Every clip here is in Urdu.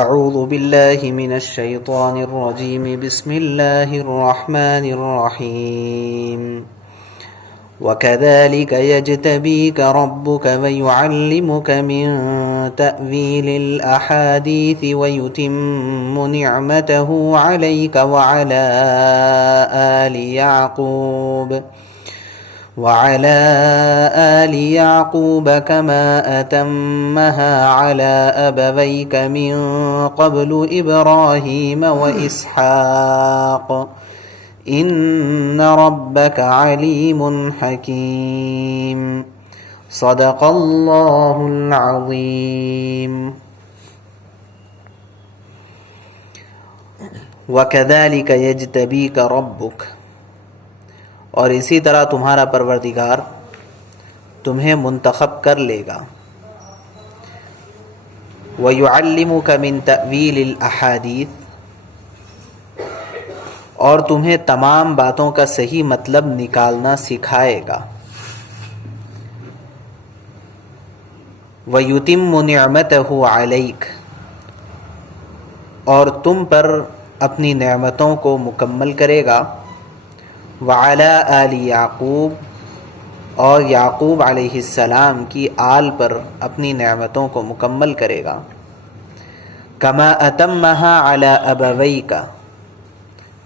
اعوذ باللہ من الشیطان الرجیم بسم اللہ الرحمن الرحیم وَكَذَلِكَ يَجْتَبِيكَ رَبُّكَ وَيُعَلِّمُكَ مِن تَأْوِيلِ الْأَحَادِيثِ وَيُتِمُّ نِعْمَتَهُ عَلَيْكَ وعلى آل يعقوب كما أتمها على أبويك من قبل إبراهيم وإسحاق إن ربك عليم حكيم صدق الله العظيم. وَكَذَلِكَ يَجْتَبِيكَ رَبُّكَ، اور اسی طرح تمہارا پروردگار تمہیں منتخب کر لے گا. وَيُعَلِّمُكَ مِن تَأْوِيلِ الْأَحَادِيثِ، اور تمہیں تمام باتوں کا صحیح مطلب نکالنا سکھائے گا. وَيُتِمُّ نِعْمَتَهُ عَلَيْكَ، اور تم پر اپنی نعمتوں کو مکمل کرے گا. وعلی آل یعقوب، اور یعقوب علیہ السلام کی آل پر اپنی نعمتوں کو مکمل کرے گا. کما اتمہا علی ابویک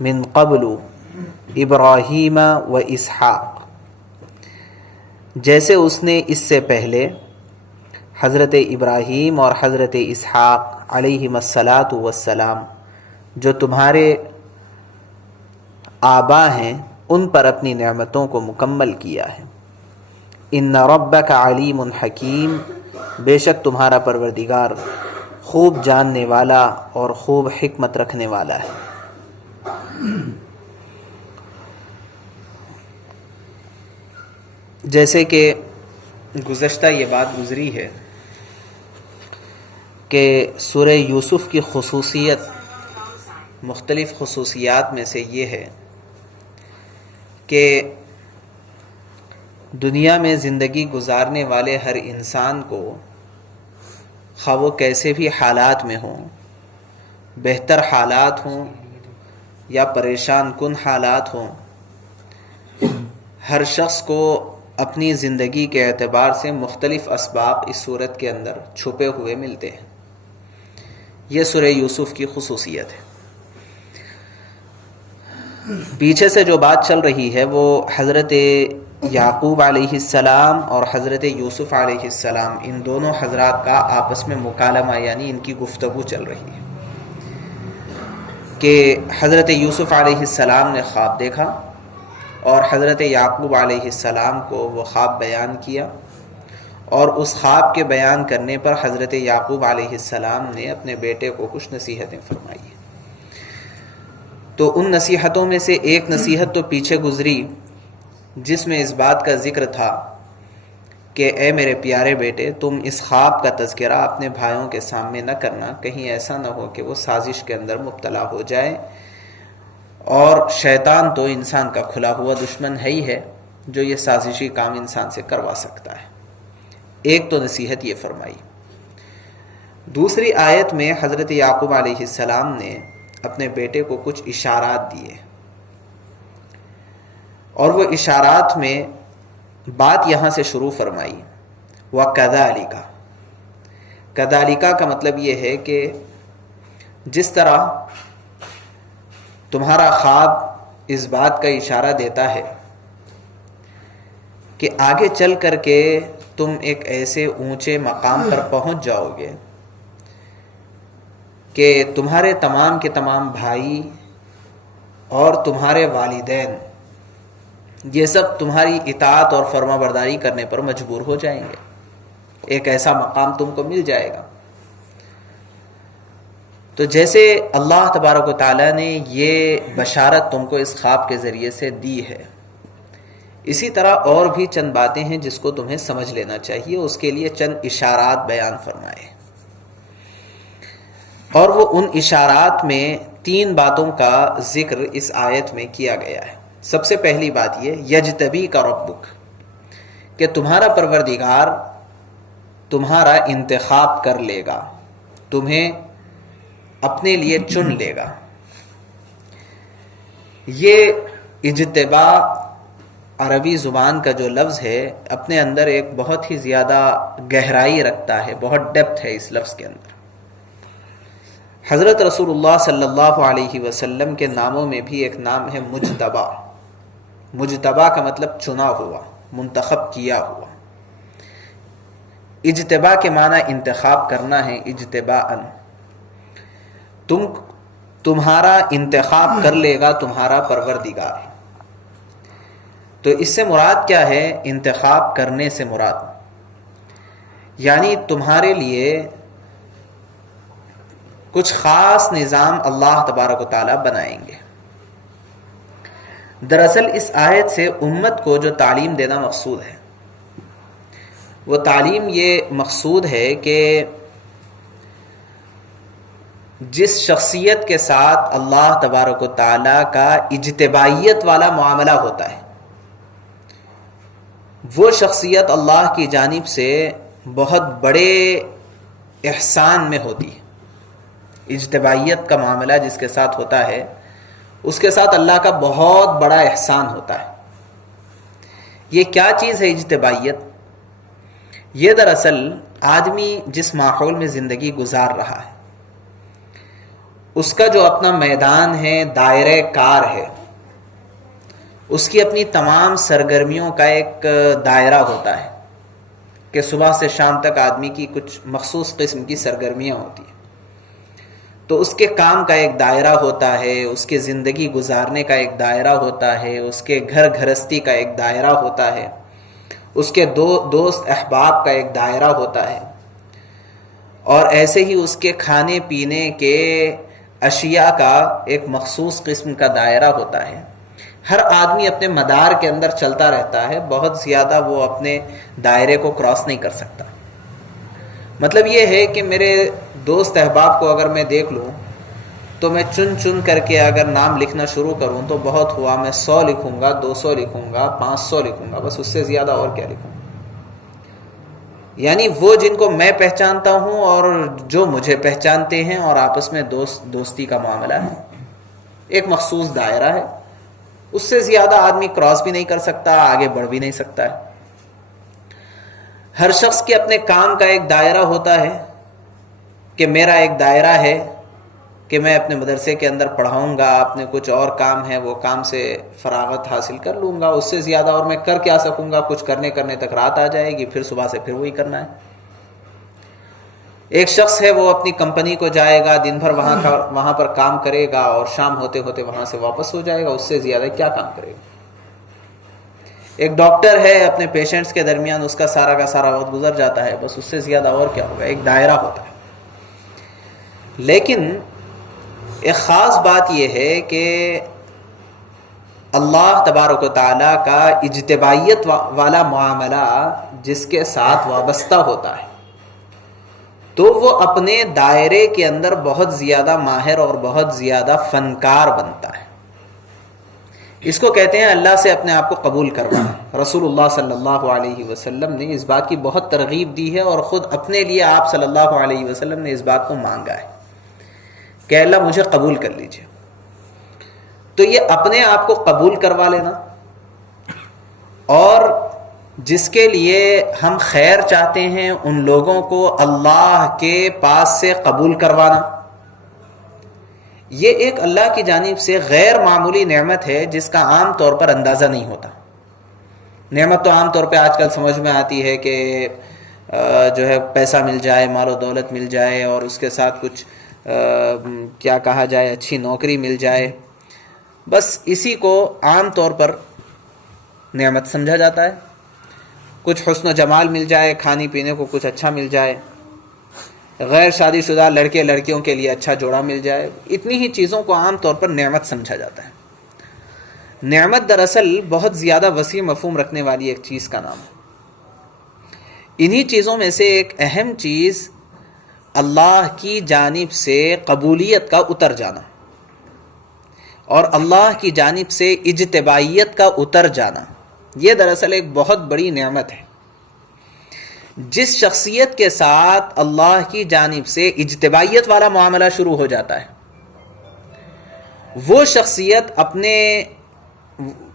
من قبل ابراہیم و اسحاق، جیسے اس نے اس سے پہلے حضرت ابراہیم اور حضرت اسحاق علیہم الصلاۃ والسلام جو تمہارے آبا ہیں ان پر اپنی نعمتوں کو مکمل کیا ہے. ان ربک علیم حکیم، بے شک تمہارا پروردگار خوب جاننے والا اور خوب حکمت رکھنے والا ہے. جیسے کہ گزشتہ یہ بات گزری ہے کہ سورہ یوسف کی خصوصیت، مختلف خصوصیات میں سے یہ ہے کہ دنیا میں زندگی گزارنے والے ہر انسان کو، خواہ وہ کیسے بھی حالات میں ہوں، بہتر حالات ہوں یا پریشان کن حالات ہوں، ہر شخص کو اپنی زندگی کے اعتبار سے مختلف اسباب اس صورت کے اندر چھپے ہوئے ملتے ہیں. یہ سورہ یوسف کی خصوصیت ہے. پیچھے سے جو بات چل رہی ہے وہ حضرت یعقوب علیہ السلام اور حضرت یوسف علیہ السلام، ان دونوں حضرات کا آپس میں مکالمہ، یعنی ان کی گفتگو چل رہی ہے کہ حضرت یوسف علیہ السلام نے خواب دیکھا اور حضرت یعقوب علیہ السلام کو وہ خواب بیان کیا، اور اس خواب کے بیان کرنے پر حضرت یعقوب علیہ السلام نے اپنے بیٹے کو کچھ نصیحتیں فرمائی. تو ان نصیحتوں میں سے ایک نصیحت تو پیچھے گزری جس میں اس بات کا ذکر تھا کہ اے میرے پیارے بیٹے، تم اس خواب کا تذکرہ اپنے بھائیوں کے سامنے نہ کرنا، کہیں ایسا نہ ہو کہ وہ سازش کے اندر مبتلا ہو جائے. اور شیطان تو انسان کا کھلا ہوا دشمن ہے ہی ہے جو یہ سازشی کام انسان سے کروا سکتا ہے. ایک تو نصیحت یہ فرمائی. دوسری آیت میں حضرت یعقوب علیہ السلام نے اپنے بیٹے کو کچھ اشارات دیے، اور وہ اشارات میں بات یہاں سے شروع فرمائی. وَكَذَلِكَ، کذالکا کا مطلب یہ ہے کہ جس طرح تمہارا خواب اس بات کا اشارہ دیتا ہے کہ آگے چل کر کے تم ایک ایسے اونچے مقام پر پہنچ جاؤ گے کہ تمہارے تمام کے تمام بھائی اور تمہارے والدین یہ سب تمہاری اطاعت اور فرما برداری کرنے پر مجبور ہو جائیں گے. ایک ایسا مقام تم کو مل جائے گا. تو جیسے اللہ تبارک و تعالیٰ نے یہ بشارت تم کو اس خواب کے ذریعے سے دی ہے، اسی طرح اور بھی چند باتیں ہیں جس کو تمہیں سمجھ لینا چاہیے. اس کے لیے چند اشارات بیان فرمائے، اور وہ ان اشارات میں 3 باتوں کا ذکر اس آیت میں کیا گیا ہے. سب سے پہلی بات یہ یجتبی کا ربک، کہ تمہارا پروردگار تمہارا انتخاب کر لے گا، تمہیں اپنے لیے چن لے گا. یہ اجتباء عربی زبان کا جو لفظ ہے اپنے اندر ایک بہت ہی زیادہ گہرائی رکھتا ہے، بہت ڈیپتھ ہے اس لفظ کے اندر. حضرت رسول اللہ صلی اللہ علیہ وسلم کے ناموں میں بھی ایک نام ہے مجتبی. مجتبی کا مطلب چنا ہوا، منتخب کیا ہوا. اجتباء کے معنی انتخاب کرنا ہے. اجتباءً تمہارا انتخاب کر لے گا تمہارا پروردگار. تو اس سے مراد کیا ہے؟ انتخاب کرنے سے مراد یعنی تمہارے لیے کچھ خاص نظام اللہ تبارک و تعالیٰ بنائیں گے. دراصل اس آیت سے امت کو جو تعلیم دینا مقصود ہے وہ تعلیم یہ مقصود ہے کہ جس شخصیت کے ساتھ اللہ تبارک و تعالیٰ کا اجتبائیت والا معاملہ ہوتا ہے وہ شخصیت اللہ کی جانب سے بہت بڑے احسان میں ہوتی ہے. اجتبائیت کا معاملہ جس کے ساتھ ہوتا ہے اس کے ساتھ اللہ کا بہت بڑا احسان ہوتا ہے. یہ کیا چیز ہے اجتبائیت؟ یہ دراصل آدمی جس ماحول میں زندگی گزار رہا ہے اس کا جو اپنا میدان ہے، دائرہ کار ہے، اس کی اپنی تمام سرگرمیوں کا ایک دائرہ ہوتا ہے کہ صبح سے شام تک آدمی کی کچھ مخصوص قسم کی سرگرمیاں ہوتی ہیں. تو اس کے کام کا ایک دائرہ ہوتا ہے، اس کے زندگی گزارنے کا ایک دائرہ ہوتا ہے، اس کے گھر گھرستی کا ایک دائرہ ہوتا ہے، اس کے دوست احباب کا ایک دائرہ ہوتا ہے، اور ایسے ہی اس کے کھانے پینے کے اشیاء کا ایک مخصوص قسم کا دائرہ ہوتا ہے. ہر آدمی اپنے مدار کے اندر چلتا رہتا ہے، بہت زیادہ وہ اپنے دائرے کو کراس نہیں کر سکتا. مطلب یہ ہے کہ میرے دوست احباب کو اگر میں دیکھ لوں تو میں چن کر کے اگر نام لکھنا شروع کروں تو بہت ہوا، میں 100 لکھوں گا، 200 لکھوں گا، 500 لکھوں گا، بس اس سے زیادہ اور کیا لکھوں. یعنی وہ جن کو میں پہچانتا ہوں اور جو مجھے پہچانتے ہیں اور آپس میں دوستی کا معاملہ ہے، ایک مخصوص دائرہ ہے. اس سے زیادہ آدمی کراس بھی نہیں کر سکتا، آگے بڑھ بھی نہیں سکتا ہے. ہر شخص کے اپنے کام کا ایک دائرہ ہوتا ہے کہ میرا ایک دائرہ ہے کہ میں اپنے مدرسے کے اندر پڑھاؤں گا، اپنے کچھ اور کام ہے وہ کام سے فراغت حاصل کر لوں گا، اس سے زیادہ اور میں کر کیا سکوں گا؟ کچھ کرنے تک رات آ جائے گی، پھر صبح سے پھر وہی کرنا ہے. ایک شخص ہے وہ اپنی کمپنی کو جائے گا، دن بھر وہاں پر کام کرے گا اور شام ہوتے ہوتے وہاں سے واپس ہو جائے گا، اس سے زیادہ کیا کام کرے گا. ایک ڈاکٹر ہے، اپنے پیشنٹس کے درمیان اس کا سارا وقت گزر جاتا ہے، بس اس سے زیادہ اور کیا ہوگا. ایک دائرہ ہوتا ہے. لیکن ایک خاص بات یہ ہے کہ اللہ تبارک و تعالیٰ کا اجتبائیت والا معاملہ جس کے ساتھ وابستہ ہوتا ہے تو وہ اپنے دائرے کے اندر بہت زیادہ ماہر اور بہت زیادہ فنکار بنتا ہے. اس کو کہتے ہیں اللہ سے اپنے آپ کو قبول کروانا. رسول اللہ صلی اللہ علیہ وسلم نے اس بات کی بہت ترغیب دی ہے اور خود اپنے لیے آپ صلی اللہ علیہ وسلم نے اس بات کو مانگا ہے کہ اللہ مجھے قبول کر لیجئے. تو یہ اپنے آپ کو قبول کروا لینا اور جس کے لیے ہم خیر چاہتے ہیں ان لوگوں کو اللہ کے پاس سے قبول کروانا، یہ ایک اللہ کی جانب سے غیر معمولی نعمت ہے جس کا عام طور پر اندازہ نہیں ہوتا. نعمت تو عام طور پہ آج کل سمجھ میں آتی ہے کہ جو ہے پیسہ مل جائے، مال و دولت مل جائے اور اس کے ساتھ کچھ کیا کہا جائے، اچھی نوکری مل جائے، بس اسی کو عام طور پر نعمت سمجھا جاتا ہے. کچھ حسن و جمال مل جائے، کھانے پینے کو کچھ اچھا مل جائے، غیر شادی شدہ لڑکے لڑکیوں کے لیے اچھا جوڑا مل جائے، اتنی ہی چیزوں کو عام طور پر نعمت سمجھا جاتا ہے. نعمت دراصل بہت زیادہ وسیع مفہوم رکھنے والی ایک چیز کا نام ہے. انہی چیزوں میں سے ایک اہم چیز اللہ کی جانب سے قبولیت کا اتر جانا اور اللہ کی جانب سے اجتبائیت کا اتر جانا، یہ دراصل ایک بہت بڑی نعمت ہے. جس شخصیت کے ساتھ اللہ کی جانب سے اجتبائیت والا معاملہ شروع ہو جاتا ہے، وہ شخصیت اپنے،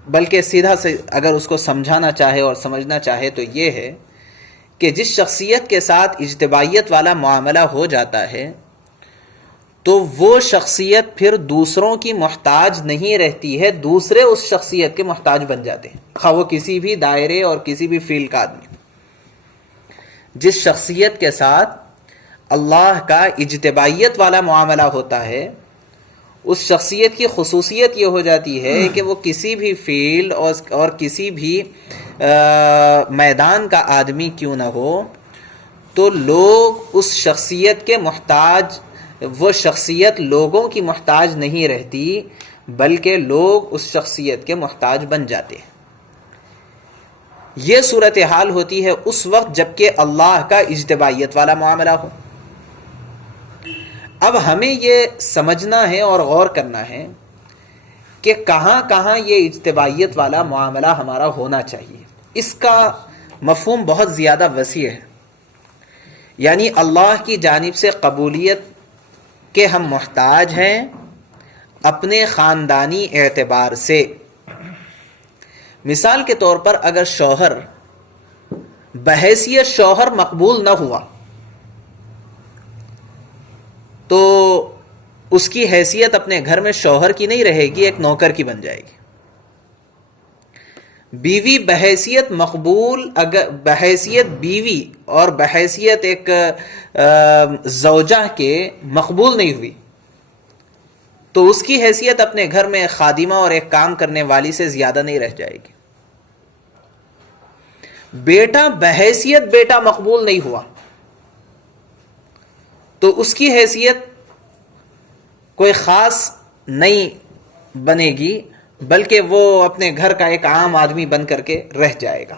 بلکہ سیدھا سے اگر اس کو سمجھانا چاہے اور سمجھنا چاہے تو یہ ہے کہ جس شخصیت کے ساتھ اجتبائیت والا معاملہ ہو جاتا ہے تو وہ شخصیت پھر دوسروں کی محتاج نہیں رہتی ہے، دوسرے اس شخصیت کے محتاج بن جاتے ہیں، خواہ وہ کسی بھی دائرے اور کسی بھی فیلڈ کا آدمی۔ جس شخصیت کے ساتھ اللہ کا اجتبائیت والا معاملہ ہوتا ہے، اس شخصیت کی خصوصیت یہ ہو جاتی ہے کہ وہ کسی بھی فیلڈ اور کسی بھی میدان کا آدمی کیوں نہ ہو، تو لوگ اس شخصیت کے محتاج، وہ شخصیت لوگوں کی محتاج نہیں رہتی، بلکہ لوگ اس شخصیت کے محتاج بن جاتے ہیں۔ یہ صورتحال ہوتی ہے اس وقت جب کہ اللہ کا اجتبائیت والا معاملہ ہو۔ اب ہمیں یہ سمجھنا ہے اور غور کرنا ہے کہ کہاں کہاں یہ اجتبائیت والا معاملہ ہمارا ہونا چاہیے۔ اس کا مفہوم بہت زیادہ وسیع ہے، یعنی اللہ کی جانب سے قبولیت کے ہم محتاج ہیں اپنے خاندانی اعتبار سے۔ مثال کے طور پر اگر شوہر بحیثیت شوہر مقبول نہ ہوا تو اس کی حیثیت اپنے گھر میں شوہر کی نہیں رہے گی، ایک نوکر کی بن جائے گی۔ بیوی بحیثیت مقبول، اگر بحیثیت بیوی اور بحیثیت ایک زوجہ کے مقبول نہیں ہوئی تو اس کی حیثیت اپنے گھر میں خادمہ اور ایک کام کرنے والی سے زیادہ نہیں رہ جائے گی۔ بیٹا بحیثیت بیٹا مقبول نہیں ہوا تو اس کی حیثیت کوئی خاص نہیں بنے گی، بلکہ وہ اپنے گھر کا ایک عام آدمی بن کر کے رہ جائے گا۔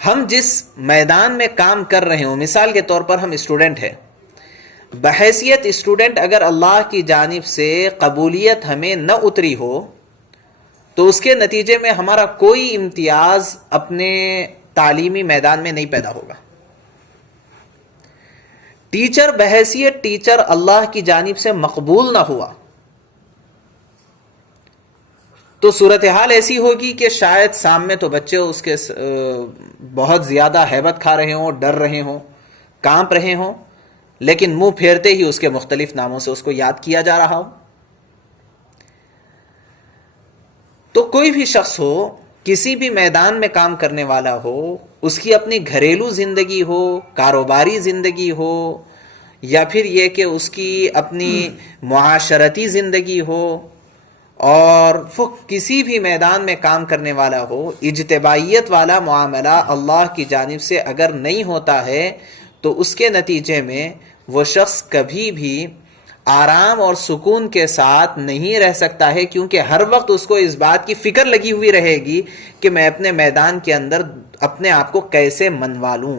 ہم جس میدان میں کام کر رہے ہوں، مثال کے طور پر ہم اسٹوڈنٹ ہیں، بحیثیت اسٹوڈنٹ اگر اللہ کی جانب سے قبولیت ہمیں نہ اتری ہو تو اس کے نتیجے میں ہمارا کوئی امتیاز اپنے تعلیمی میدان میں نہیں پیدا ہوگا۔ ٹیچر بحیثیت ٹیچر اللہ کی جانب سے مقبول نہ ہوا تو صورتحال ایسی ہوگی کہ شاید سامنے تو بچے اس کے بہت زیادہ ہیبت کھا رہے ہوں، ڈر رہے ہوں، کانپ رہے ہوں، لیکن منہ پھیرتے ہی اس کے مختلف ناموں سے اس کو یاد کیا جا رہا ہو۔ تو کوئی بھی شخص ہو، کسی بھی میدان میں کام کرنے والا ہو، اس کی اپنی گھریلو زندگی ہو، کاروباری زندگی ہو، یا پھر یہ کہ اس کی اپنی معاشرتی زندگی ہو، اور وہ کسی بھی میدان میں کام کرنے والا ہو، اجتبائیت والا معاملہ اللہ کی جانب سے اگر نہیں ہوتا ہے تو اس کے نتیجے میں وہ شخص کبھی بھی آرام اور سکون کے ساتھ نہیں رہ سکتا ہے، کیونکہ ہر وقت اس کو اس بات کی فکر لگی ہوئی رہے گی کہ میں اپنے میدان کے اندر اپنے آپ کو کیسے منوا لوں۔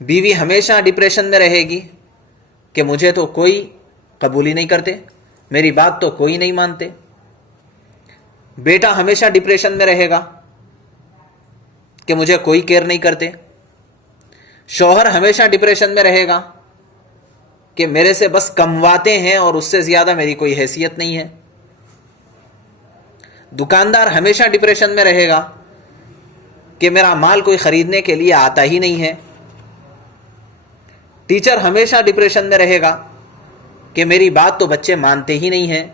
بیوی ہمیشہ ڈپریشن میں رہے گی کہ مجھے تو کوئی قبول ہی نہیں کرتے، میری بات تو کوئی نہیں مانتے۔ بیٹا ہمیشہ ڈپریشن میں رہے گا کہ مجھے کوئی کیئر نہیں کرتے۔ شوہر ہمیشہ ڈپریشن میں رہے گا کہ میرے سے بس کمواتے ہیں اور اس سے زیادہ میری کوئی حیثیت نہیں ہے۔ دکاندار ہمیشہ ڈپریشن میں رہے گا کہ میرا مال کوئی خریدنے کے لیے آتا ہی نہیں ہے۔ ٹیچر ہمیشہ ڈپریشن میں رہے گا کہ میری بات تو بچے مانتے ہی نہیں ہیں۔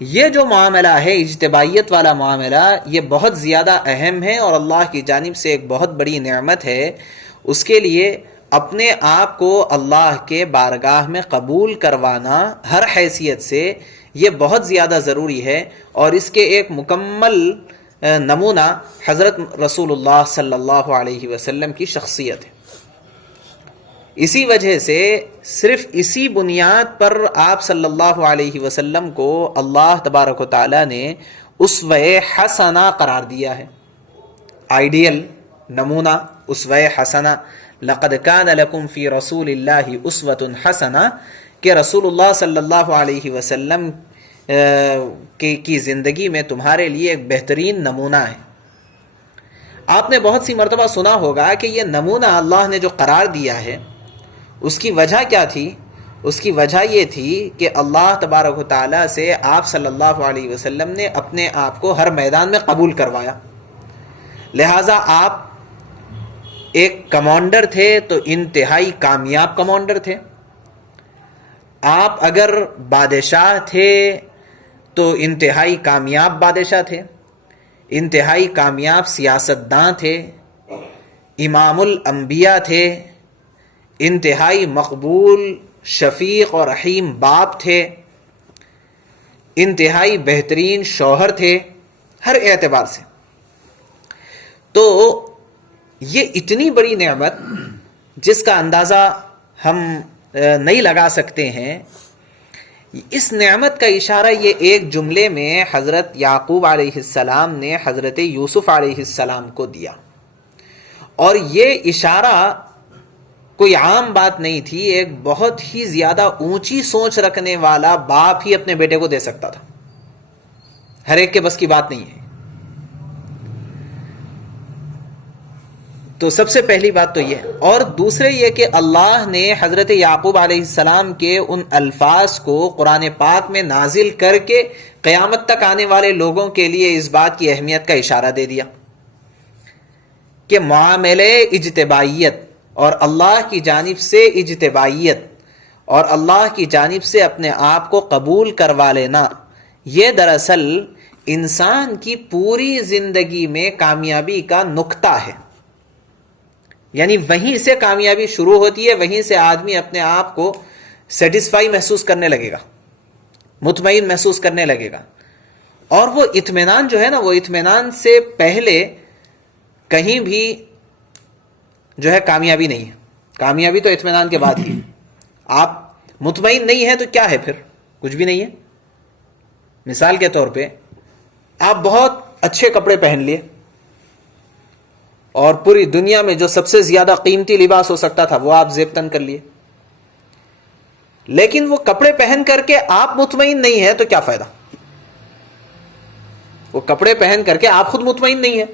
یہ جو معاملہ ہے اجتبائیت والا معاملہ، یہ بہت زیادہ اہم ہے اور اللہ کی جانب سے ایک بہت بڑی نعمت ہے۔ اس کے لیے اپنے آپ کو اللہ کے بارگاہ میں قبول کروانا ہر حیثیت سے یہ بہت زیادہ ضروری ہے، اور اس کے ایک مکمل نمونہ حضرت رسول اللہ صلی اللہ علیہ وسلم کی شخصیت ہے۔ اسی وجہ سے صرف اسی بنیاد پر آپ صلی اللہ علیہ وسلم کو اللہ تبارک و تعالی نے اسوہ حسنہ قرار دیا ہے، آئیڈیل نمونہ، اسوہ حسنہ۔ لقد کان لکم فی رسول اللہ اسوۃ حسنہ، کہ رسول اللہ صلی اللہ علیہ وسلم کی زندگی میں تمہارے لیے ایک بہترین نمونہ ہے۔ آپ نے بہت سی مرتبہ سنا ہوگا کہ یہ نمونہ اللہ نے جو قرار دیا ہے اس کی وجہ کیا تھی؟ اس کی وجہ یہ تھی کہ اللہ تبارک و تعالیٰ سے آپ صلی اللہ علیہ وسلم نے اپنے آپ کو ہر میدان میں قبول کروایا. لہٰذا آپ ایک کمانڈر تھے تو انتہائی کامیاب کمانڈر تھے. آپ اگر بادشاہ تھے تو انتہائی کامیاب بادشاہ تھے، انتہائی کامیاب سیاستداں تھے، امام الانبیاء تھے، انتہائی مقبول شفیق اور رحیم باپ تھے، انتہائی بہترین شوہر تھے ہر اعتبار سے. تو یہ اتنی بڑی نعمت جس کا اندازہ ہم نہیں لگا سکتے ہیں، اس نعمت کا اشارہ یہ ایک جملے میں حضرت یعقوب علیہ السلام نے حضرت یوسف علیہ السلام کو دیا. اور یہ اشارہ کوئی عام بات نہیں تھی، ایک بہت ہی زیادہ اونچی سوچ رکھنے والا باپ ہی اپنے بیٹے کو دے سکتا تھا. ہر ایک کے بس کی بات نہیں ہے. تو سب سے پہلی بات تو یہ، اور دوسرے یہ کہ اللہ نے حضرت یعقوب علیہ السلام کے ان الفاظ کو قرآن پاک میں نازل کر کے قیامت تک آنے والے لوگوں کے لیے اس بات کی اہمیت کا اشارہ دے دیا کہ معاملے اجتبائیت اور اللہ کی جانب سے اجتبائیت اور اللہ کی جانب سے اپنے آپ کو قبول کروا لینا، یہ دراصل انسان کی پوری زندگی میں کامیابی کا نقطہ ہے. یعنی وہیں سے کامیابی شروع ہوتی ہے، وہیں سے آدمی اپنے آپ کو سیٹسفائی محسوس کرنے لگے گا، مطمئن محسوس کرنے لگے گا. اور وہ اطمینان جو ہے نا، وہ اطمینان سے پہلے کہیں بھی جو ہے کامیابی نہیں ہے. کامیابی تو اطمینان کے بعد ہی. آپ مطمئن نہیں ہیں تو کیا ہے؟ پھر کچھ بھی نہیں ہے. مثال کے طور پہ آپ بہت اچھے کپڑے پہن لیے اور پوری دنیا میں جو سب سے زیادہ قیمتی لباس ہو سکتا تھا وہ آپ زیب تن کر لیے، لیکن وہ کپڑے پہن کر کے آپ مطمئن نہیں ہیں تو کیا فائدہ؟ وہ کپڑے پہن کر کے آپ خود مطمئن نہیں ہیں،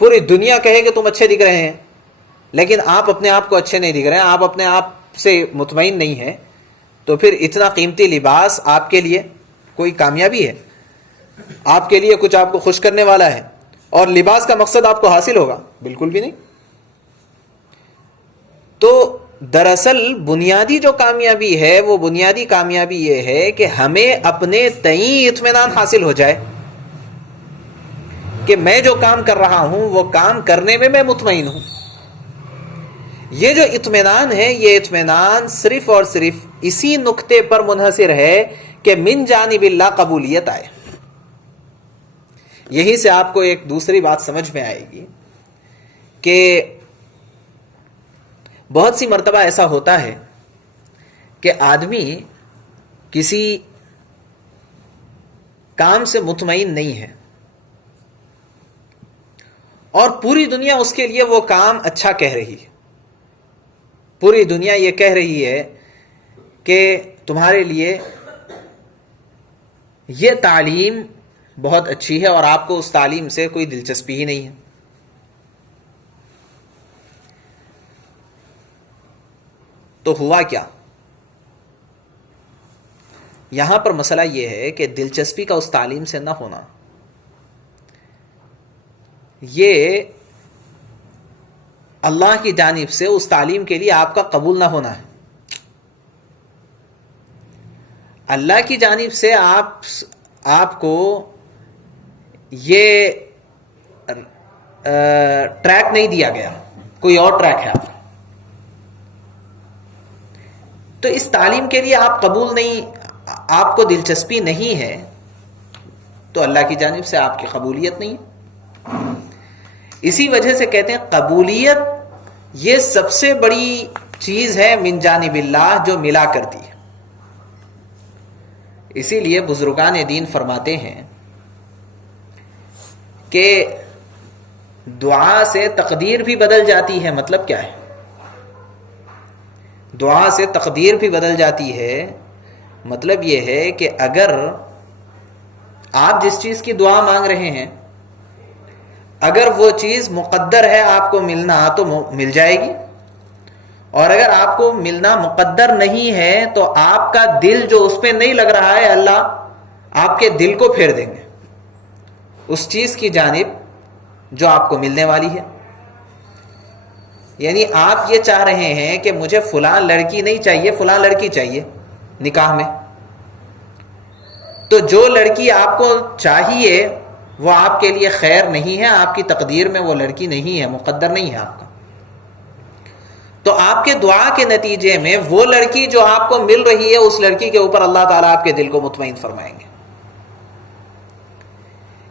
پوری دنیا کہے کہ تم اچھے دکھ رہے ہیں لیکن آپ اپنے آپ کو اچھے نہیں دکھ رہے ہیں، آپ اپنے آپ سے مطمئن نہیں ہیں، تو پھر اتنا قیمتی لباس آپ کے لیے کوئی کامیابی ہے؟ آپ کے لیے کچھ آپ کو خوش کرنے والا ہے اور لباس کا مقصد آپ کو حاصل ہوگا؟ بالکل بھی نہیں. تو دراصل بنیادی جو کامیابی ہے وہ بنیادی کامیابی یہ ہے کہ ہمیں اپنے تئیں اطمینان حاصل ہو جائے کہ میں جو کام کر رہا ہوں وہ کام کرنے میں مطمئن ہوں. یہ جو اطمینان ہے، یہ اطمینان صرف اور صرف اسی نقطے پر منحصر ہے کہ من جانب اللہ قبولیت آئے. یہیں سے آپ کو ایک دوسری بات سمجھ میں آئے گی کہ بہت سی مرتبہ ایسا ہوتا ہے کہ آدمی کسی کام سے مطمئن نہیں ہے اور پوری دنیا اس کے لیے وہ کام اچھا کہہ رہی ہے. پوری دنیا یہ کہہ رہی ہے کہ تمہارے لیے یہ تعلیم بہت اچھی ہے اور آپ کو اس تعلیم سے کوئی دلچسپی ہی نہیں ہے. تو ہوا کیا؟ یہاں پر مسئلہ یہ ہے کہ دلچسپی کا اس تعلیم سے نہ ہونا یہ اللہ کی جانب سے اس تعلیم کے لیے آپ کا قبول نہ ہونا ہے. اللہ کی جانب سے آپ کو یہ ٹریک نہیں دیا گیا، کوئی اور ٹریک ہے آپ کا، تو اس تعلیم کے لیے آپ قبول نہیں، آپ کو دلچسپی نہیں ہے، تو اللہ کی جانب سے آپ کی قبولیت نہیں. اسی وجہ سے کہتے ہیں قبولیت یہ سب سے بڑی چیز ہے من جانب اللہ جو ملا کرتی ہے. اسی لیے بزرگان دین فرماتے ہیں کہ دعا سے تقدیر بھی بدل جاتی ہے. مطلب کیا ہے؟ دعا سے تقدیر بھی بدل جاتی ہے، مطلب یہ ہے کہ اگر آپ جس چیز کی دعا مانگ رہے ہیں اگر وہ چیز مقدر ہے آپ کو ملنا تو مل جائے گی، اور اگر آپ کو ملنا مقدر نہیں ہے تو آپ کا دل جو اس پہ نہیں لگ رہا ہے، اللہ آپ کے دل کو پھیر دیں گے اس چیز کی جانب جو آپ کو ملنے والی ہے۔ یعنی آپ یہ چاہ رہے ہیں کہ مجھے فلاں لڑکی نہیں چاہیے، فلاں لڑکی چاہیے نکاح میں، تو جو لڑکی آپ کو چاہیے وہ آپ کے لیے خیر نہیں ہے، آپ کی تقدیر میں وہ لڑکی نہیں ہے، مقدر نہیں ہے آپ کا، تو آپ کے دعا کے نتیجے میں وہ لڑکی جو آپ کو مل رہی ہے اس لڑکی کے اوپر اللہ تعالیٰ آپ کے دل کو مطمئن فرمائیں گے۔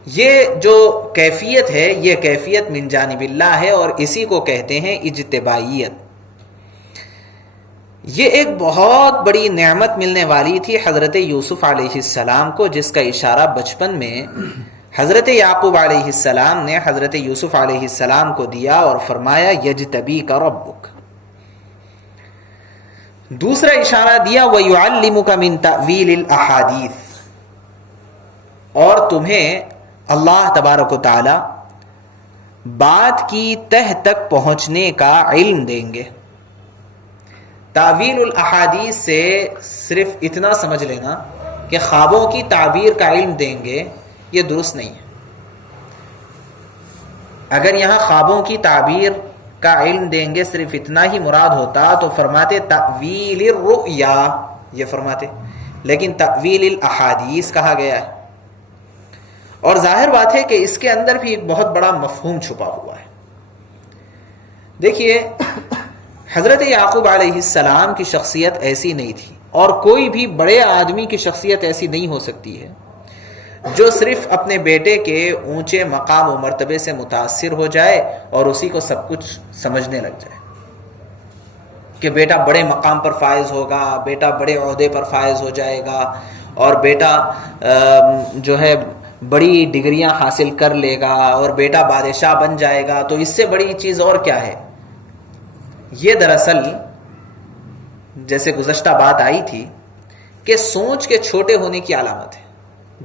یہ جو کیفیت ہے یہ کیفیت من جانب اللہ ہے، اور اسی کو کہتے ہیں اجتبائیت۔ یہ ایک بہت بڑی نعمت ملنے والی تھی حضرت یوسف علیہ السلام کو، جس کا اشارہ بچپن میں حضرت یعقوب علیہ السلام نے حضرت یوسف علیہ السلام کو دیا اور فرمایا یجتبیک ربک۔ دوسرا اشارہ دیا وَيُعَلِّمُكَ مِن تَأْوِيلِ الْأَحَادِيثِ، اور تمہیں اللہ تبارک و تعالی بات کی تہ تک پہنچنے کا علم دیں گے۔ تعویل الاحادیث سے صرف اتنا سمجھ لینا کہ خوابوں کی تعبیر کا علم دیں گے، یہ درست نہیں ہے۔ اگر یہاں خوابوں کی تعبیر کا علم دیں گے صرف اتنا ہی مراد ہوتا تو فرماتے تعویل الرؤیا، یہ فرماتے، لیکن تعویل الاحادیث کہا گیا ہے، اور ظاہر بات ہے کہ اس کے اندر بھی ایک بہت بڑا مفہوم چھپا ہوا ہے۔ دیکھیے حضرت یعقوب علیہ السلام کی شخصیت ایسی نہیں تھی، اور کوئی بھی بڑے آدمی کی شخصیت ایسی نہیں ہو سکتی ہے جو صرف اپنے بیٹے کے اونچے مقام و مرتبے سے متاثر ہو جائے اور اسی کو سب کچھ سمجھنے لگ جائے کہ بیٹا بڑے مقام پر فائز ہوگا، بیٹا بڑے عہدے پر فائز ہو جائے گا، اور بیٹا جو ہے بڑی ڈگریاں حاصل کر لے گا، اور بیٹا بادشاہ بن جائے گا، تو اس سے بڑی چیز اور کیا ہے۔ یہ دراصل جیسے گزشتہ بات آئی تھی کہ سوچ کے چھوٹے ہونے کی علامت ہے۔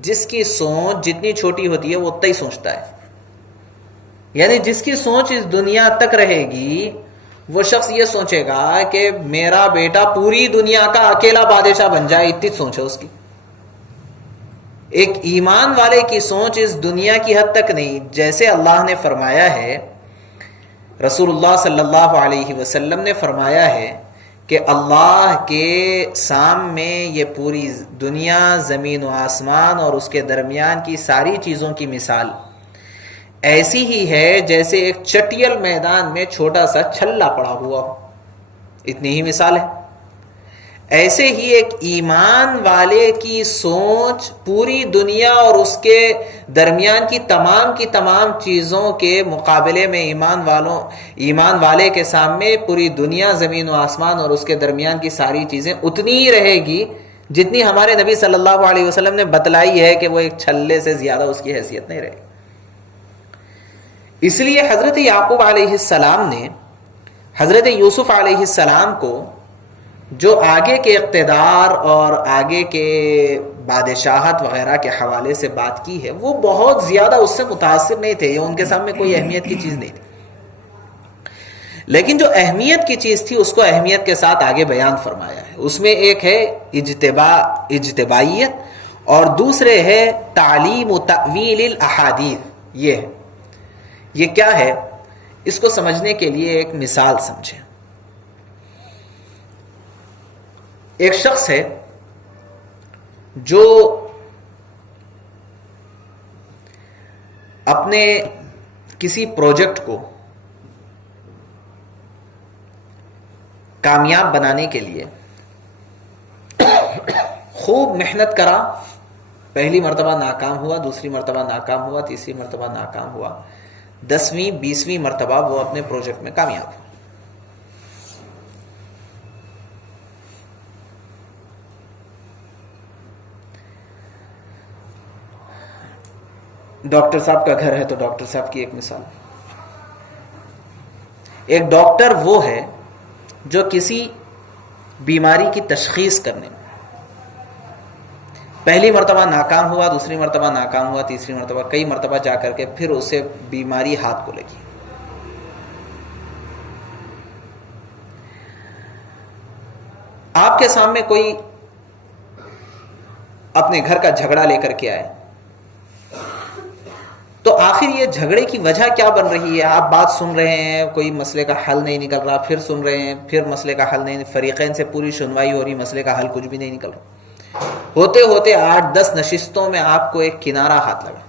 جس کی سوچ جتنی چھوٹی ہوتی ہے وہ اتنا ہی سوچتا ہے، یعنی جس کی سوچ اس دنیا تک رہے گی وہ شخص یہ سوچے گا کہ میرا بیٹا پوری دنیا کا اکیلا بادشاہ بن جائے، اتنی سوچ ہے اس کی۔ ایک ایمان والے کی سوچ اس دنیا کی حد تک نہیں، جیسے اللہ نے فرمایا ہے، رسول اللہ صلی اللہ علیہ وسلم نے فرمایا ہے کہ اللہ کے سامنے یہ پوری دنیا، زمین و آسمان اور اس کے درمیان کی ساری چیزوں کی مثال ایسی ہی ہے جیسے ایک چٹیل میدان میں چھوٹا سا چھلا پڑا ہوا ہو، اتنی ہی مثال ہے۔ ایسے ہی ایک ایمان والے کی سوچ پوری دنیا اور اس کے درمیان کی تمام چیزوں کے مقابلے میں ایمان والے کے سامنے پوری دنیا، زمین و آسمان اور اس کے درمیان کی ساری چیزیں اتنی ہی رہے گی جتنی ہمارے نبی صلی اللہ علیہ وسلم نے بتلائی ہے کہ وہ ایک چھلے سے زیادہ اس کی حیثیت نہیں رہے گی۔ اس لیے حضرت یعقوب علیہ السلام نے حضرت یوسف علیہ السلام کو جو آگے کے اقتدار اور آگے کے بادشاہت وغیرہ کے حوالے سے بات کی ہے، وہ بہت زیادہ اس سے متاثر نہیں تھے، یہ ان کے سامنے کوئی اہمیت کی چیز نہیں تھی۔ لیکن جو اہمیت کی چیز تھی اس کو اہمیت کے ساتھ آگے بیان فرمایا ہے۔ اس میں ایک ہے اجتبائیت، اور دوسرے ہے تعلیم و تأویل الاحادیث۔ یہ کیا ہے، اس کو سمجھنے کے لیے ایک مثال سمجھیں۔ ایک شخص ہے جو اپنے کسی پروجیکٹ کو کامیاب بنانے کے لیے خوب محنت کرا، پہلی مرتبہ ناکام ہوا، دوسری مرتبہ ناکام ہوا، تیسری مرتبہ ناکام ہوا، 10ویں 20ویں مرتبہ وہ اپنے پروجیکٹ میں کامیاب ہوا۔ ڈاکٹر صاحب کا گھر ہے تو ڈاکٹر صاحب کی ایک مثال۔ ایک ڈاکٹر وہ ہے جو کسی بیماری کی تشخیص کرنے میں، پہلی مرتبہ ناکام ہوا، دوسری مرتبہ ناکام ہوا، تیسری مرتبہ، کئی مرتبہ جا کر کے پھر اسے بیماری ہاتھ کو لگی. آپ کے سامنے کوئی اپنے گھر کا جھگڑا لے کر کے آئے تو آخر یہ جھگڑے کی وجہ کیا بن رہی ہے؟ آپ بات سن رہے ہیں، کوئی مسئلے کا حل نہیں نکل رہا، پھر سن رہے ہیں، پھر مسئلے کا حل نہیں، فریقین سے پوری سنوائی ہو رہی، مسئلے کا حل کچھ بھی نہیں نکل رہا. ہوتے ہوتے 8-10 نشستوں میں آپ کو ایک کنارہ ہاتھ لگا.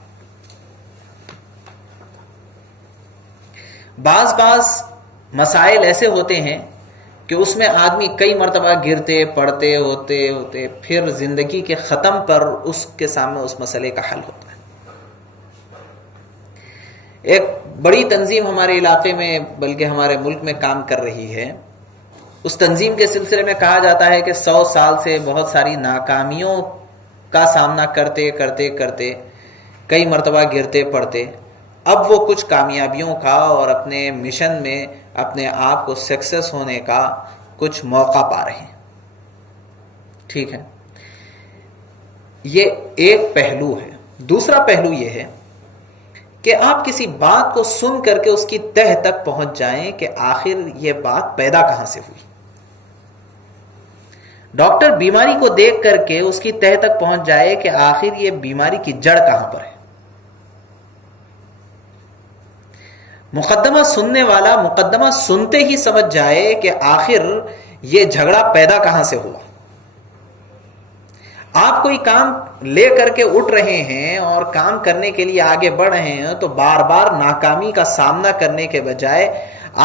بعض مسائل ایسے ہوتے ہیں کہ اس میں آدمی کئی مرتبہ گرتے پڑتے ہوتے پھر زندگی کے ختم پر اس کے سامنے اس مسئلے کا حل ہوتا ہے. ایک بڑی تنظیم ہمارے علاقے میں بلکہ ہمارے ملک میں کام کر رہی ہے. اس تنظیم کے سلسلے میں کہا جاتا ہے کہ 100 سال سے بہت ساری ناکامیوں کا سامنا کرتے کئی مرتبہ گرتے پڑتے اب وہ کچھ کامیابیوں کا اور اپنے مشن میں اپنے آپ کو سکسیس ہونے کا کچھ موقع پا رہے ہیں. ٹھیک ہے، یہ ایک پہلو ہے. دوسرا پہلو یہ ہے کہ آپ کسی بات کو سن کر کے اس کی تہ تک پہنچ جائیں کہ آخر یہ بات پیدا کہاں سے ہوئی. ڈاکٹر بیماری کو دیکھ کر کے اس کی تہ تک پہنچ جائے کہ آخر یہ بیماری کی جڑ کہاں پر ہے. مقدمہ سننے والا مقدمہ سنتے ہی سمجھ جائے کہ آخر یہ جھگڑا پیدا کہاں سے ہوا. آپ کوئی کام لے کر کے اٹھ رہے ہیں اور کام کرنے کے لیے آگے بڑھ رہے ہیں تو بار بار ناکامی کا سامنا کرنے کے بجائے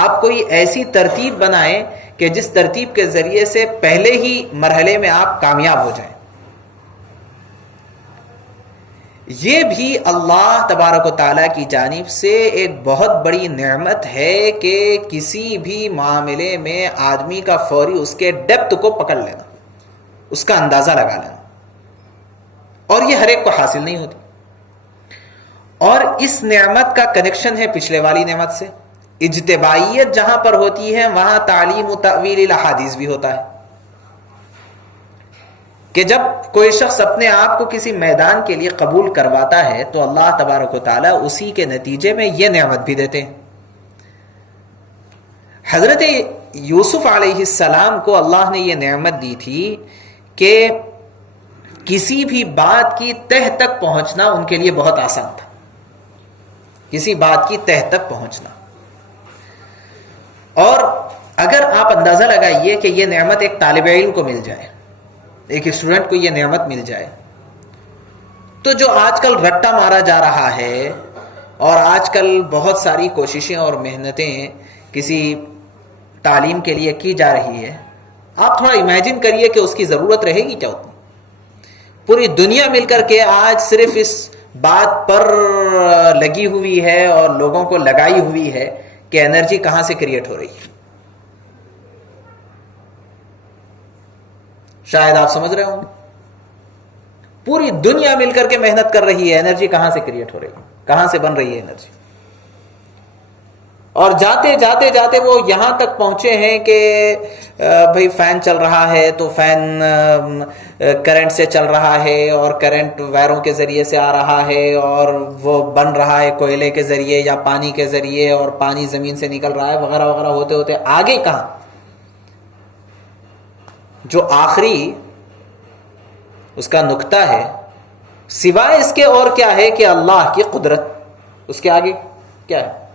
آپ کوئی ایسی ترتیب بنائیں کہ جس ترتیب کے ذریعے سے پہلے ہی مرحلے میں آپ کامیاب ہو جائیں. یہ بھی اللہ تبارک و تعالیٰ کی جانب سے ایک بہت بڑی نعمت ہے کہ کسی بھی معاملے میں آدمی کا فوری اس کے ڈیپتھ کو پکڑ لینا، اس کا اندازہ لگا لینا، اور یہ ہر ایک کو حاصل نہیں ہوتی. اور اس نعمت کا کنیکشن ہے پچھلے والی نعمت سے. اجتباعیت جہاں پر ہوتی ہے وہاں تعلیم و تأویل الاحادیث بھی ہوتا ہے کہ جب کوئی شخص اپنے آپ کو کسی میدان کے لیے قبول کرواتا ہے تو اللہ تبارک و تعالیٰ اسی کے نتیجے میں یہ نعمت بھی دیتے ہیں. حضرت یوسف علیہ السلام کو اللہ نے یہ نعمت دی تھی کہ کسی بھی بات کی تہ تک پہنچنا ان کے لیے بہت آسان تھا. کسی بات کی تہ تک پہنچنا. اور اگر آپ اندازہ لگائیے کہ یہ نعمت ایک طالب علم کو مل جائے، ایک اسٹوڈنٹ کو یہ نعمت مل جائے، تو جو آج کل رٹا مارا جا رہا ہے اور آج کل بہت ساری کوششیں اور محنتیں کسی تعلیم کے لیے کی جا رہی ہے، آپ تھوڑا امیجن کریے کہ اس کی ضرورت رہے گی کیا اتنی. پوری دنیا مل کر کے آج صرف اس بات پر لگی ہوئی ہے اور لوگوں کو لگائی ہوئی ہے کہ انرجی کہاں سے کریٹ ہو رہی ہے. شاید آپ سمجھ رہے ہوں، پوری دنیا مل کر کے محنت کر رہی ہے، انرجی کہاں سے کریٹ ہو رہی ہے، کہاں سے بن رہی ہے انرجی. اور جاتے جاتے جاتے وہ یہاں تک پہنچے ہیں کہ بھئی فین چل رہا ہے تو فین کرنٹ سے چل رہا ہے اور کرنٹ وائروں کے ذریعے سے آ رہا ہے اور وہ بن رہا ہے کوئلے کے ذریعے یا پانی کے ذریعے اور پانی زمین سے نکل رہا ہے وغیرہ وغیرہ. ہوتے ہوتے آگے کہاں جو آخری اس کا نقطہ ہے سوائے اس کے اور کیا ہے کہ اللہ کی قدرت، اس کے آگے کیا ہے؟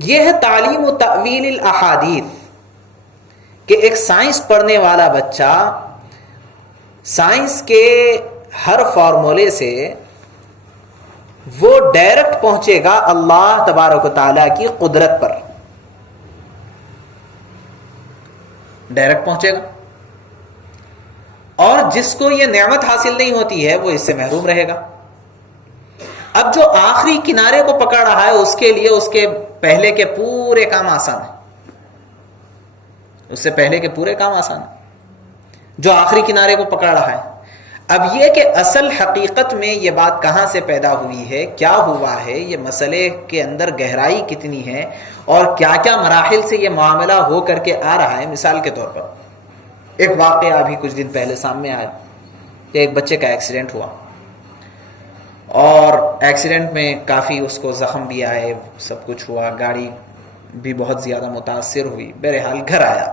یہ ہے تعلیم و تأویل الاحادیث کہ ایک سائنس پڑھنے والا بچہ سائنس کے ہر فارمولے سے وہ ڈائریکٹ پہنچے گا اللہ تبارک و تعالیٰ کی قدرت پر، ڈائریکٹ پہنچے گا. اور جس کو یہ نعمت حاصل نہیں ہوتی ہے وہ اس سے محروم رہے گا. اب جو آخری کنارے کو پکڑ رہا ہے اس کے لیے اس کے پہلے کے پورے کام آسان ہیں، اس سے پہلے کے پورے کام آسان ہیں جو آخری کنارے کو پکڑ رہا ہے. اب یہ کہ اصل حقیقت میں یہ بات کہاں سے پیدا ہوئی ہے، کیا ہوا ہے، یہ مسئلے کے اندر گہرائی کتنی ہے اور کیا کیا مراحل سے یہ معاملہ ہو کر کے آ رہا ہے. مثال کے طور پر ایک واقعہ ابھی کچھ دن پہلے سامنے آیا. کہ ایک بچے کا ایکسیڈنٹ ہوا، اور ایکسیڈنٹ میں کافی اس کو زخم بھی آئے، سب کچھ ہوا، گاڑی بھی بہت زیادہ متاثر ہوئی. بہرحال گھر آیا.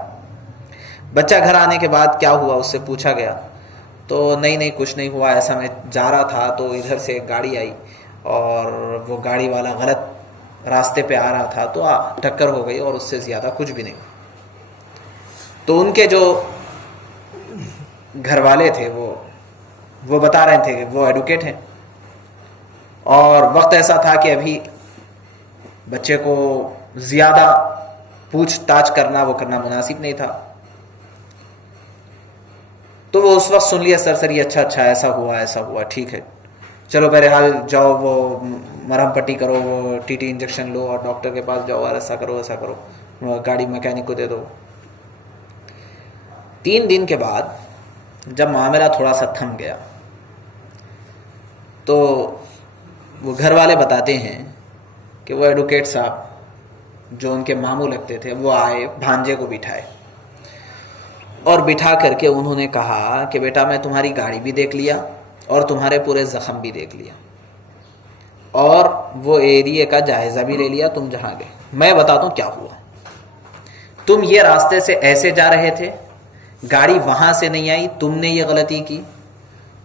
بچہ گھر آنے کے بعد کیا ہوا اس سے پوچھا گیا تو نہیں کچھ نہیں ہوا، ایسا میں جا رہا تھا تو ادھر سے ایک گاڑی آئی اور وہ گاڑی والا غلط راستے پہ آ رہا تھا تو ٹکر ہو گئی، اور اس سے زیادہ کچھ بھی نہیں. تو ان کے جو گھر والے تھے وہ بتا رہے تھے کہ وہ ایڈوکیٹ ہیں، اور وقت ایسا تھا کہ ابھی بچے کو زیادہ پوچھ تاچھ کرنا مناسب نہیں تھا. تو وہ اس وقت سن لیا سرسری، اچھا ایسا ہوا ٹھیک ہے، چلو بہرحال جاؤ، وہ مرہم پٹی کرو، وہ ٹی انجیکشن لو، اور ڈاکٹر کے پاس جاؤ، اور ایسا کرو گاڑی میکینک کو دے دو. 3 دن کے بعد جب معاملہ تھوڑا سا تھم گیا تو وہ گھر والے بتاتے ہیں کہ وہ ایڈوکیٹ صاحب جو ان کے ماموں لگتے تھے وہ آئے، بھانجے کو بٹھائے، اور بٹھا کر کے انہوں نے کہا کہ بیٹا میں تمہاری گاڑی بھی دیکھ لیا اور تمہارے پورے زخم بھی دیکھ لیا، اور وہ ایریے کا جائزہ بھی لے لیا تم جہاں گئے. میں بتاتا ہوں کیا ہوا. تم یہ راستے سے ایسے جا رہے تھے، گاڑی وہاں سے نہیں آئی، تم نے یہ غلطی کی،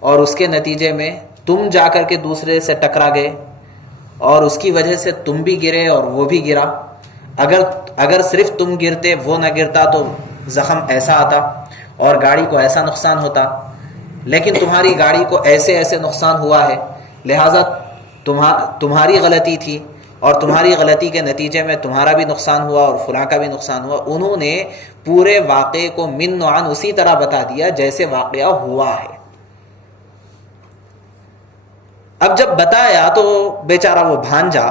اور اس کے نتیجے میں تم جا کر کے دوسرے سے ٹکرا گئے، اور اس کی وجہ سے تم بھی گرے اور وہ بھی گرا. اگر صرف تم گرتے، وہ نہ گرتا، تو زخم ایسا آتا اور گاڑی کو ایسا نقصان ہوتا. لیکن تمہاری گاڑی کو ایسے نقصان ہوا ہے، لہٰذا تمہاری غلطی تھی، اور تمہاری غلطی کے نتیجے میں تمہارا بھی نقصان ہوا اور فلاں کا بھی نقصان ہوا. انہوں نے پورے واقعے کو من و عن اسی طرح بتا دیا جیسے واقعہ ہوا ہے. اب جب بتایا تو بیچارہ وہ بھانجا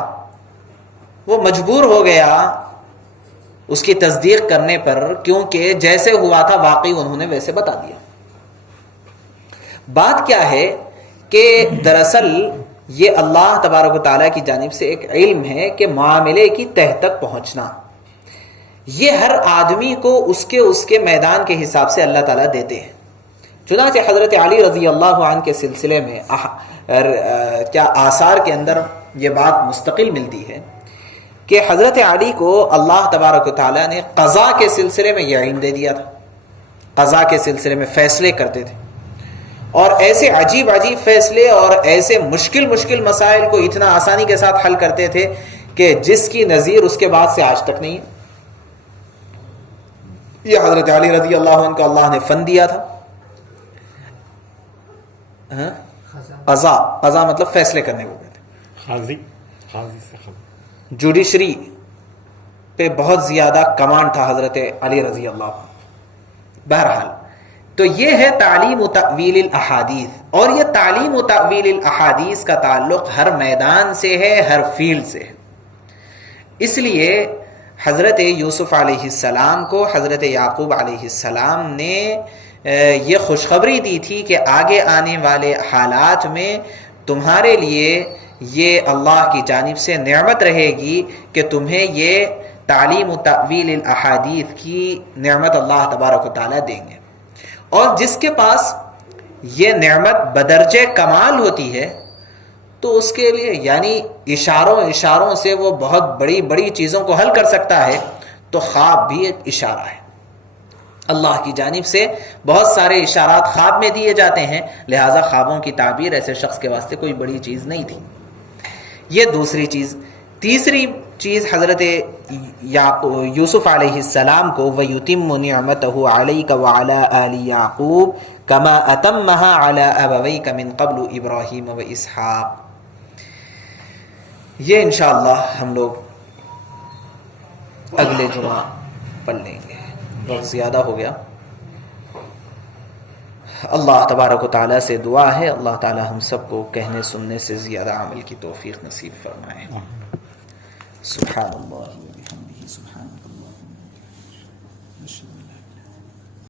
وہ مجبور ہو گیا اس کی تصدیق کرنے پر، کیونکہ جیسے ہوا تھا واقعی انہوں نے ویسے بتا دیا. بات کیا ہے کہ دراصل یہ اللہ تبارک و تعالیٰ کی جانب سے ایک علم ہے کہ معاملے کی تہ تک پہنچنا یہ ہر آدمی کو اس کے میدان کے حساب سے اللہ تعالیٰ دیتے ہیں. چنانچہ حضرت علی رضی اللہ عنہ کے سلسلے میں کیا آثار کے اندر یہ بات مستقل ملتی ہے کہ حضرت علی کو اللہ تبارک و تعالیٰ نے قضاء کے سلسلے میں یہ علم دے دیا تھا. قضاء کے سلسلے میں فیصلے کرتے تھے، اور ایسے عجیب فیصلے اور ایسے مشکل مسائل کو اتنا آسانی کے ساتھ حل کرتے تھے کہ جس کی نظیر اس کے بعد سے آج تک نہیں ہے. یہ حضرت علی رضی اللہ عنہ کو اللہ نے فن دیا تھا. قضاء مطلب فیصلے کرنے کو کہتے ہیں. جوڈیشری پہ بہت زیادہ کمانڈ تھا حضرت علی رضی اللہ عنہ. بہرحال تو یہ ہے تعلیم و تأویل الاحادیث، اور یہ تعلیم و تأویل الاحادیث کا تعلق ہر میدان سے ہے، ہر فیلڈ سے ہے. اس لیے حضرت یوسف علیہ السلام کو حضرت یعقوب علیہ السلام نے یہ خوشخبری دی تھی کہ آگے آنے والے حالات میں تمہارے لیے یہ اللہ کی جانب سے نعمت رہے گی کہ تمہیں یہ تعلیم و تأویل الاحادیث کی نعمت اللہ تبارک و تعالیٰ دیں گے. اور جس کے پاس یہ نعمت بدرجہ کمال ہوتی ہے تو اس کے لیے یعنی اشاروں سے وہ بہت بڑی چیزوں کو حل کر سکتا ہے. تو خواب بھی ایک اشارہ ہے. اللہ کی جانب سے بہت سارے اشارات خواب میں دیے جاتے ہیں، لہٰذا خوابوں کی تعبیر ایسے شخص کے واسطے کوئی بڑی چیز نہیں تھی. یہ دوسری چیز. تیسری چیز حضرت یوسف علیہ السلام کو وَيُتِمُّ نِعْمَتَهُ عَلَيْكَ وَعَلَىٰ آلِ يَعْقُوبَ كَمَا أَتَمَّهَا عَلَىٰ أَبَوَيْكَ مِن قَبْلُ إِبْرَاهِيمَ وَإِسْحَاقَ. یہ انشاءاللہ ہم لوگ اگلے جمعہ پڑھ لیں گے. بہت زیادہ ہو گیا. اللہ تبارک و تعالیٰ سے دعا ہے اللہ تعالیٰ ہم سب کو کہنے سننے سے زیادہ عمل کی توفیق نصیب فرمائے. سبحان اللہ.